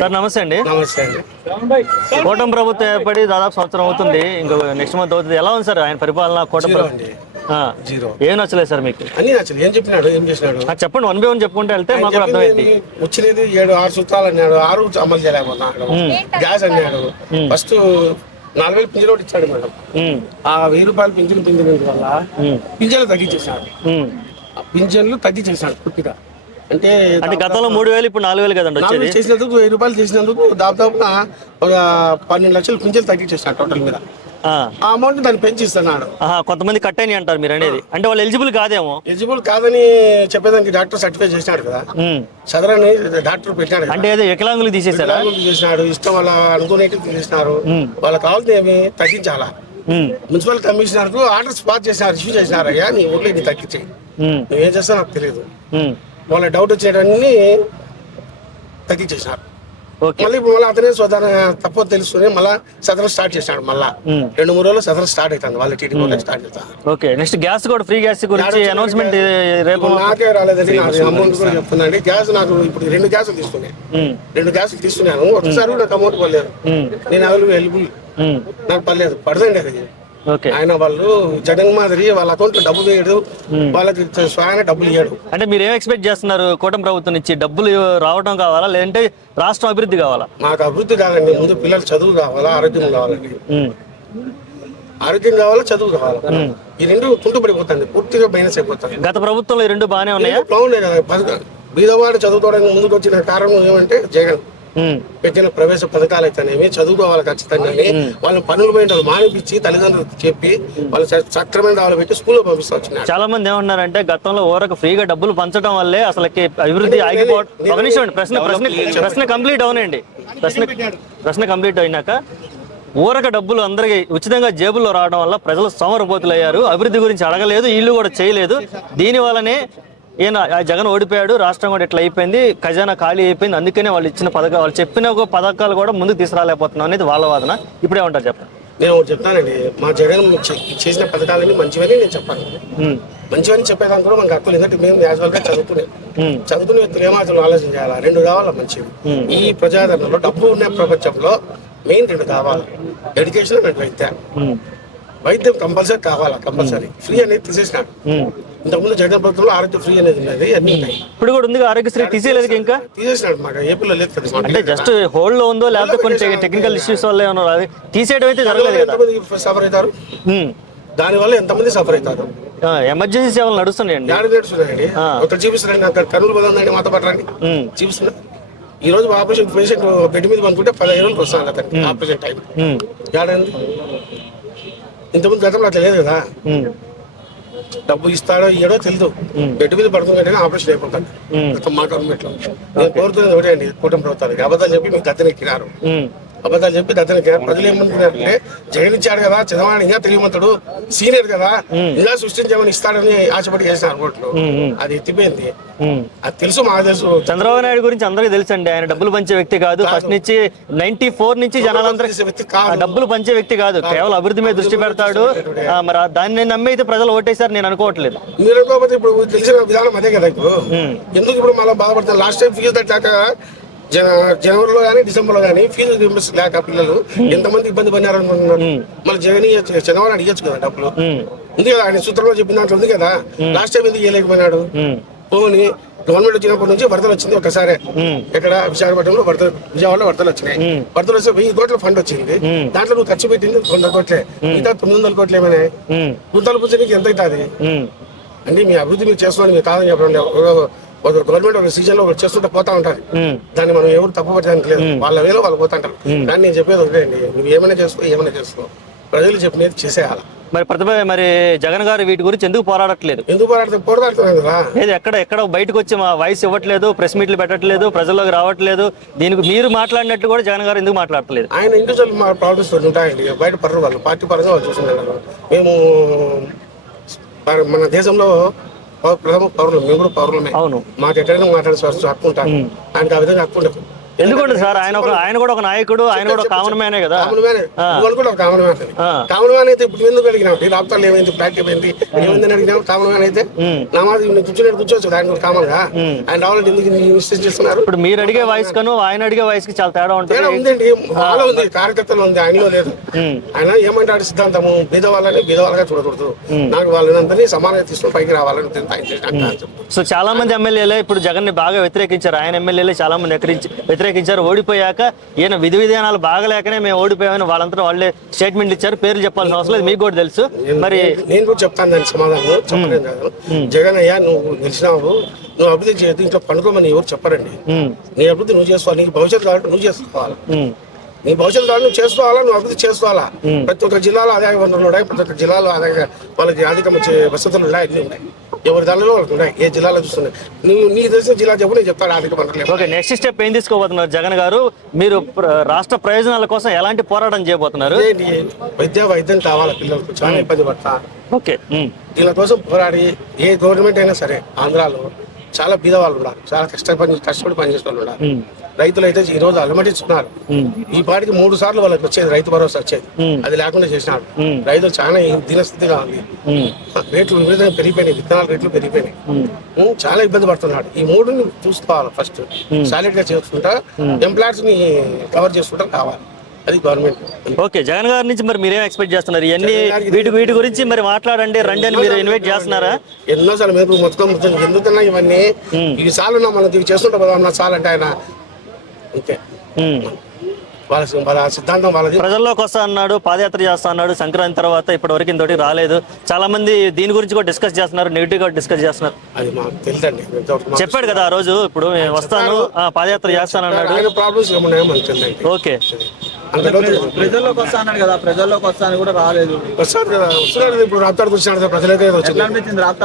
Sir నమస్తే అండి. నమస్తే అండి. కూటమి ప్రభుత్వం ఏర్పడి దాదాపు సంవత్సరం అవుతుంది. ఇంకా నెక్స్ట్ మంత్ అవుతుంది. ఎలా ఉంది సార్ ఆయన పరిపాలన కూటమి జీరో ఏం నచ్చలేదు సార్ మీకు? అన్ని నచ్చలేదు. ఏం చెప్పినాడు? ఏం చేసినాడు? చెప్పండి. వన్ బై వన్ చెప్పుకుంటే వెళ్తే మాకు అర్థమైంది వచ్చినది ఏడు ఆరు సూత్రాలు అన్నాడు. ఆరు అమలు చేయలేకపోతున్నాడు. గ్యాస్ అన్నాడు. ఫస్ట్ నాలుగు వేలు ఒకటి ఇచ్చాడు మేడం. ఆ వెయ్యి రూపాయలు పింఛన్ పింఛన్ వల్ల ఉమ్. ఆ పింఛన్లు తగ్గించేసినాడు పూర్తిగా. అంటే అంటే గతంలో మూడు వేలు ఇప్పుడు నాలుగు వేలు కదండి వచ్చేది? చేసినందుకు వెయ్యి రూపాయలు చేసినందుకు దాదాపుగా ఒక పన్నెండు లక్షలు పింఛన్లు తగ్గించేసినాడు టోటల్ మీద. ఆ. అమౌంట్ దాన్ని పెంచిస్తున్నాడు. కొంతమంది కట్ అయినాయి అంటారు మీరు అనేది. అంటే వాళ్ళు ఎలిజిబుల్ కాదేమో? ఎలిజిబుల్ కాదని చెప్పేదానికి డాక్టర్ సర్టిఫై చేసినాడు కదా. ఉమ్. సదరని డాక్టర్ పెట్టాడు అంటే ఏదో వికలాంగులు తీసేసారా చేసినాడు ఇష్టం వాళ్ళ అనుకునేటి తీసినారు ఉమ్. వాళ్ళకి కావాల్సింది ఏమి తగ్గించాలా? మున్సిపల్ కమిషనర్కు ఆర్డర్స్ పాస్ చేసినారు ఇష్యూ చేసినారు అయ్యా నీ ఊర్లో ఇది తగ్గించి నువ్వేం చేస్తా నాకు తెలియదు. వాళ్ళ డౌట్ వచ్చేటన్ని తగ్గించేసినారు. ఓకే. మళ్ళీ ఇప్పుడు మళ్ళీ అతనే స్వతన తప్పు తెలుసుకుని మళ్ళీ సదరం స్టార్ట్ చేసినాడు మళ్ళా. రెండు మూడు రోజులు సదరం స్టార్ట్ అవుతుంది వాళ్ళ టీడీ స్టార్ట్ చేస్తాను ఓకే. నెక్స్ట్ గ్యాస్ కూడా ఫ్రీ గ్యాస్ గురించి అనౌన్స్మెంట్ రేపు నాకే రాలేదండి నాకు అమౌంట్ కూడా చెప్తుందండి గ్యాస్ నాకు ఇప్పుడు రెండు గ్యాసులు తీసుకున్నాయి ఉమ్, రెండు గ్యాసులు తీసుకున్నాను. ఒకసారి కూడా నాకు అమౌంట్ పడలేదు. నేను అవైలబుల్. నాకు పర్లేదు పడదండి అది. ఆయన వాళ్ళు జగన్ మాదిరి వాళ్ళ అకౌంట్ డబ్బు వేయడు వాళ్ళకి స్వయాన డబ్బులు ఇయ్యడు. అంటే మీరు ఏం ఎక్స్పెక్ట్ చేస్తున్నారు? కూటమి ప్రభుత్వం నుంచి డబ్బులు రావడం కావాలా? లేదంటే రాష్ట్రం అభివృద్ధి కావాలా? మాకు అభివృద్ధి కాదండి. ముందు పిల్లలు చదువు కావాలా? ఆరోగ్యం కావాలండి. ఆరోగ్యం కావాలా? చదువు కావాలా? ఈ రెండు కుంటుపడిపోతుంది పూర్తిగా మైనస్ అయిపోతుంది గత ప్రభుత్వంలో ఈ రెండు బాగానే ఉన్నాయా? కదా. బీదవాడు చదువుకోవడానికి ముందుకు వచ్చిన కారణం ఏమంటే జగన్. పెట్టిన ప్రవేశ పథకాలు అయితేనేమి చదువుకోవాలి ఖచ్చితంగా వాళ్ళని పనులు పోయిన మానిపించి తల్లిదండ్రులకు చెప్పి వాళ్ళు సక్రమైన రావాలి పెట్టి స్కూల్లో పంపిస్తూ చాలా మంది ఏమన్నారంటే గతంలో ఊరకు ఫ్రీగా డబ్బులు పంచడం వల్లే అసలుకి అభివృద్ధి ఆగిపోవడం ప్రశ్న ప్రశ్న ప్రశ్న కంప్లీట్ అవునండి. ప్రశ్న ప్రశ్న కంప్లీట్ అయినాక ఊరక డబ్బులు అందరికి ఉచితంగా జేబుల్లో రావడం వల్ల ప్రజలు సోమరపోతులు అయ్యారు అభివృద్ధి గురించి అడగలేదు ఇల్లు కూడా చేయలేదు. దీని వల్లనే ఈయన ఆ జగన్ ఓడిపోయాడు రాష్ట్రం కూడా ఇట్లా అయిపోయింది ఖజానా ఖాళీ అయిపోయింది అందుకనే వాళ్ళు ఇచ్చిన పథకాలు వాళ్ళు చెప్పిన ఒక పథకాలు కూడా ముందుకు తీసుకురాలేకపోతున్నాం అనేది వాళ్ళ వాదన. ఇప్పుడే ఉంటారు చెప్పండి. నేను ఒకటి చెప్తానండి మా జగన్ చేసిన పథకాలన్నీ మంచివని నేను చెప్పాను మంచివని చెప్పేదానికి కూడా మనకు హక్కులు ఎందుకంటే మేము యాజువల్గా చదువుకునే ఉమ్, చదువుకునే వ్యక్తులు ఏమాత్రం ఆలోచన చేయాలా? రెండు కావాలా మంచివి? ఈ ప్రజాదరణలో డబ్బు ఉన్న ప్రపంచంలో మెయిన్ రెండు కావాలి. ఎడ్యుకేషన్ అండ్ వైద్య వైద్యం కంపల్సరీ కావాలా కంపల్సరీ. ఫ్రీ అనేది తీసేసినాడు. ఇంతకుముందు జగన్ ప్రభుత్వంలో ఆరోగ్యం ఫ్రీ అనేది ఉన్నది అన్ని ఉన్నాయి. ఇప్పుడు కూడా ఉంది ఆరోగ్యశ్రీ తీసేయలేదు ఇంకా? తీసేసినాడు మాట ఏపీలో లేదు కదా. అంటే జస్ట్ హోల్డ్లో ఉందో లేకపోతే కొన్ని టెక్నికల్ ఇష్యూస్ వల్ల ఏమన్నా అది తీసేయడం అయితే జరగలేదు ఎంతమంది సఫర్ అవుతారు. దానివల్ల ఎంతమంది సఫర్ అవుతారు? ఎమర్జెన్సీ సేవలు నడుస్తున్నాయండి. యాడ నేర్చున్నాయండి ఒక చూపిస్తున్నారండి అక్కడ కర్నూలు పోదండి మాతో పాటు రండి. ఉమ్, చూపిస్తున్నా ఈ రోజు ఆపరేషన్ పేషెంట్ బెడ్ మీద పనుకుంటే పదిహేను రోజులకు వస్తాను ఆపరేషన్ టైం. ఏడండి ఇంతకుముందు గతంలో అట్లా లేదు కదా. డబ్బు ఇస్తాడో ఇయ్యడో తెలియదు బెడ్ మీద పడుతుందంటే ఆపరేషన్ అయిపోతాడు ఉమ్. మొత్తం మా గవర్నమెంట్లో. నేను కోరుతున్నది ఒకటే అండి కూటమి ప్రభుత్వానికి. అబద్ధాలు చెప్పి మీకు గద్దెనెక్కినారు అబద్ధాలు చెప్పి గద్దెనెక్కినారు ప్రజలు ఏమనుకున్నారంటే జగన్ ఇచ్చాడు కదా చంద్రబాబు ఇంకా తెలియమంతుడు సీనియర్ కదా ఇలా సృష్టించామని ఇస్తాడని ఆశపడి చేసినారు ఓట్లు అది ఎత్తిపోయింది. అది తెలుసు మాకు తెలుసు. చంద్రబాబు నాయుడు గురించి అందరికీ తెలుసండి. ఆయన డబ్బులు పంచే వ్యక్తి కాదు. ఫస్ట్ నుంచి నైన్టీ ఫోర్ నుంచి జనాలందరూ డబ్బులు పంచే వ్యక్తి కాదు. కేవలం అభివృద్ధి మీద దృష్టి పెడతాడు. మరి దాన్ని నమ్మి అయితే ప్రజలు ఓటేశారు నేను అనుకోవట్లేదు. మీరు అనుకోకపోతే ఇప్పుడు తెలిసిన విధానం అదే కదా ఇప్పుడు. ఎందుకు ఇప్పుడు మళ్ళీ బాధపడతారు? లాస్ట్ టైం ఫీజు కట్టాక జన జనవరిలో కానీ డిసెంబర్లో కానీ ఫీజు రీంబర్స్ లేక పిల్లలు ఎంతమంది ఇబ్బంది పడినారు అనుకుంటున్నారు మళ్ళీ జగన్ చంద్రబాబు అడిగచ్చు కదా డబ్బులు? ఉంది కదా ఆయన సూత్రంలో చెప్పిన దాంట్లో ఉంది కదా. లాస్ట్ టైం ఎందుకు ఇవ్వలేకపోయినాడు ఉమ్, పోని గవర్నమెంట్ వచ్చినప్పటి నుంచి వరదలు వచ్చింది ఒకసారి. ఇక్కడ విశాఖపట్నంలో వరదలు విజయవాడలో వరదలు వచ్చినాయి. వరదలు వస్తే వెయ్యి కోట్ల ఫండ్ వచ్చింది. దాంట్లో నువ్వు ఖర్చు పెట్టింది వంద కోట్లే. మిగతా తొమ్మిది వందల కోట్లు ఏమైనా? గుంతలు పుచ్చడానికి ఎంత అవుతుంది? అంటే మీ అభివృద్ధి మీరు చేస్తున్నాను మీరు కాదని చెప్పడం. ఒక- గవర్నమెంట్ ఒక సీజన్లో ఒకటి చేస్తుంటే పోతా ఉంటారు. దాన్ని మనం ఎవరు తప్పు పట్టడానికి లేదు వాళ్ళ వేలో వాళ్ళు పోతా ఉంటారు. కానీ నేను చెప్పేది ఒకటే అండి. నువ్వు ఏమైనా చేసుకో ఏమైనా చేసుకో. ప్రజలు చెప్పినది చేసేయాలి. మరి ప్రతిభ మరి జగన్ గారు వీటి గురించి ఎందుకు పోరాడట్లేదు? ఎందుకు పోరాడుతూ కదా. లేదు ఎక్కడ ఎక్కడ బయటకు వచ్చి మా వాయిస్ ఇవ్వట్లేదు ప్రెస్ మీట్లు పెట్టట్లేదు ప్రజల్లోకి రావట్లేదు. దీనికి మీరు మాట్లాడినట్టు కూడా జగన్ గారు ఎందుకు మాట్లాడట్లేదు? ఆయన ఇండివిజువల్ మా ప్రాబ్లమ్స్ ఉంటాయండి. బయట పడరు వాళ్ళు పార్టీ పరంగా వాళ్ళు మేము మన దేశంలో ప్రథమ పౌరులు మేము కూడా పౌరులమే. అవును. మాకు ఎక్కడైనా మాట్లాడే స్వస్థ హక్కు ఉంటారు ఆయనకు ఆ విధంగా హక్కు ఉండదు. ఎందుకంటే సార్ ఆయన ఒక ఆయన కూడా ఒక నాయకుడు ఆయన కూడా కామన్ మ్యానే కదా. కామన్ మ్యాన్ నువ్వు అనుకుంటా కామన్ మ్యాన్. కామన్ మ్యాన్ అయితే. ఇప్పుడు ఎందుకు అడిగినావు? ఈ రాప్తాలు ఏమైంది? బ్లాక్ ఏమైంది అడిగినావు? కామన్ మ్యాన్ అయితే. నా మాట నేను కూర్చుని కూర్చోవచ్చు ఆయన కూడా కామన్గా. ఆయన రావాలంటే ఎందుకు మిస్టేక్ చేస్తున్నారు? ఇప్పుడు మీరు అడిగే వాయిస్ కను ఆయన అడిగే వాయిస్కి చాలా తేడా ఉంటుంది. ఉందండి. మాలో ఉంది. కార్యకర్తలు ఉంది. ఆయనలో లేదు. ఆయన ఏమంటాడు సిద్ధాంతము? బీద వాళ్ళని బీద వాళ్ళగా చూడకూడదు నాకు వాళ్ళందరినీ సమానంగా తీసుకుని పైకి రావాలని ఆయన సో చాలా మంది ఎమ్మెల్యేలే ఇప్పుడు జగన్ని బాగా వ్యతిరేకించారు. ఆయన ఎమ్మెల్యేలే చాలా మంది ఎకరించి వ్యతిరేకించారు. ఓడిపోయాక ఈయన విధి విధానాలు బాగాలేకనే మేము ఓడిపోయామని వాళ్ళంతా వాళ్ళే స్టేట్మెంట్ ఇచ్చారు. పేర్లు చెప్పాల్సిన అవసరం లేదు. మీకు కూడా తెలుసు. మరి నేను కూడా చెప్తాను దానికి సమాధానం. చెప్పలేదు కాదు. జగన్ అయ్యా నువ్వు గెలిచినావు. నువ్వు అభివృద్ధి చేయదు ఇంట్లో పండుకోమని ఎవరు చెప్పరండి. నీ అభివృద్ధి నువ్వు చేసుకోవాలి. నీకు భవిష్యత్తు కావాలంటే నువ్వు చేసుకోవాలి. నీ భవిష్యత్తు కావాలి నువ్వు చేసుకోవాలా? నువ్వు అభివృద్ధి చేసుకోవాలా? ప్రతి ఒక్క జిల్లాలో ఆదాయ వనరులు ఉన్నాయి ప్రతి ఒక్క జిల్లాలో ఆదాయ వాళ్ళకి ఆర్థిక మంచి వసతులు ఉన్నాయి అన్ని ఉన్నాయి. ఎవరి దానిలో వాళ్ళకి ఉన్నాయి ఏ జిల్లాలో చూస్తున్నాయి. నువ్వు నీ తెలిసిన జిల్లా చెప్పు నేను చెప్తాను ఆర్థిక వనరులు ఓకే నెక్స్ట్ స్టెప్ ఏం తీసుకోబోతున్నారు జగన్ గారు? మీరు రాష్ట్ర ప్రయోజనాల కోసం ఎలాంటి పోరాటం చేయబోతున్నారు? విద్యా వైద్యం కావాలా పిల్లలకు? చాలా ఇబ్బంది పడతా. ఓకే దీని కోసం పోరాడి ఏ గవర్నమెంట్ అయినా సరే ఆంధ్రాలో చాలా బీద వాళ్ళు ఉన్నారు చాలా కష్ట పని కష్టపడి పనిచేసే వాళ్ళు ఉన్నారు రైతులు అయితే ఈ రోజు అలమటించుకున్నారు ఉమ్, ఈ పాటికి మూడు సార్లు వాళ్ళకి వచ్చేది రైతు భరోసా వచ్చేది. అది లేకుండా చేసినాడు. రైతులు చాలా దీనస్థితిగా ఉంది. రేట్లు పెరిగిపోయినాయి విత్తనాల రేట్లు పెరిగిపోయినాయి. చాలా ఇబ్బంది పడుతున్నాడు. ఈ మూడుని చూసుకోవాలి ఫస్ట్ సాలిడ్గా చేసుకుంటా ఎంప్లాయర్స్ని కవర్ చేసుకుంటా కావాలి అది గవర్నమెంట్ ఓకే జగన్ గారి నుంచి మరి మీరేం ఎక్స్పెక్ట్ చేస్తున్నారు? ఇవన్నీ వీటి వీటి గురించి మరి మాట్లాడండి రండి అని మీరు ఇన్వైట్ చేస్తున్నారా? ఎన్నోసార్లు మీరు మొత్తం ఎందుకన్నా ఇవన్నీ? ఇవి చాలు నా మనం చేస్తుంటా నా చాలు అంటే ఆయన అంతే. వాళ్ళ వాళ్ళ సిద్ధాంతం వాళ్ళది. ప్రజల్లోకి వస్తా అన్నాడు పాదయాత్ర చేస్తా అన్నాడు సంక్రాంతి తర్వాత ఇప్పటి వరకు ఇంతటి రాలేదు. చాలా మంది దీని గురించి కూడా డిస్కస్ చేస్తున్నారు నెగిటివ్గా డిస్కస్ చేస్తున్నారు. అది మాకు మాకు చెప్పాడు కదా ఆ రోజు ఇప్పుడు వస్తాను ఆ, పాదయాత్ర చేస్తాను అన్నాడు. Problems okay. ప్రజల్లోకి వస్తా అన్నాడు కదా ప్రజల్లోకి వస్తాను కూడా రాలేదు. వస్తారు కదా వస్తున్నారు కదా ఇప్పుడు రాత్రి వచ్చినాడు వచ్చింది. రాత్రి?